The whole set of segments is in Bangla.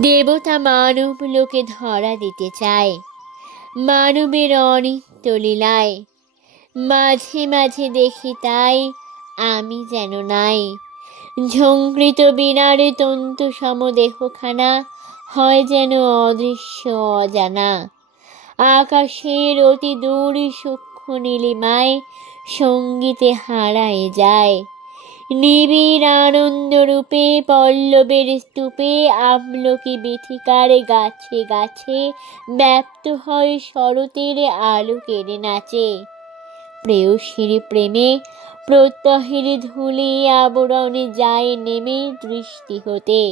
দেবতা মানব লোকে ধরা দিতে চায়, মানবের অনিত্য লীলায়। মাঝে মাঝে দেখি তাই আমি যেন নাই। ঝঙ্কৃত বীণার তন্তু সমদেহখানা হয় যেন অদৃশ্য অজানা। আকাশের অতি দূর সূক্ষ্ম নীলিমায় সঙ্গীতে হারায় যায়। নিবিড় আনন্দ রূপে পল্লবের স্তূপে আমলকি বীথিকার গাছে গাছে ব্যপ্ত হয় শরতের আলোকের নাচে। প্রেয়সীর প্রেমে প্রত্যহের ধূলি আবরণে যায় নেমে দৃষ্টি হতে,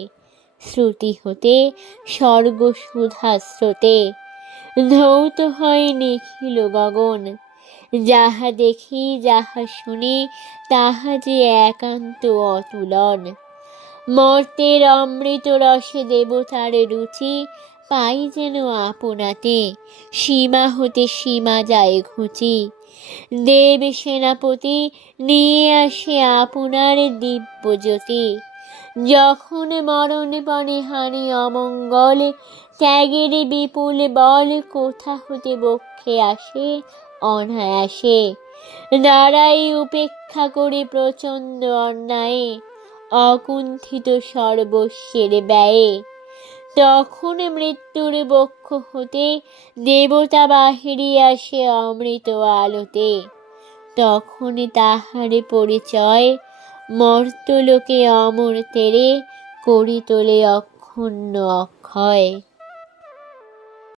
শ্রুতি হতে স্বর্গ সুধা স্রোতে। ধৌত হয় নিখিল গগন, যাহা দেখি যাহা শুনি তাহা যে একান্ত অতুলন। মর্তের অমৃত রসে দেবতার রুচি পাই যেন আপনাতে, সীমা হতে সীমা যায় ঘুচি। দেব সেনাপতি নিয়ে আসে আপনার দিব্য জ্যোতি। যখন মরণপণে হানি অমঙ্গল, ত্যাগের বিপুল বল কোথা হতে বক্ষে আসে অনায়াসে। দাঁড়াই উপেক্ষা করে প্রচণ্ড অন্যায়ে, অকুণ্ঠিত সর্বস্বের ব্যয়ে। তখন মৃত্যুর বক্ষ হতে দেবতা বাহিরে আসে অমৃত আলোতে। তখন তাহার পরিচয় মর্তলোকে অমর তেরে করি তোলে অক্ষুণ্ণ অক্ষয়।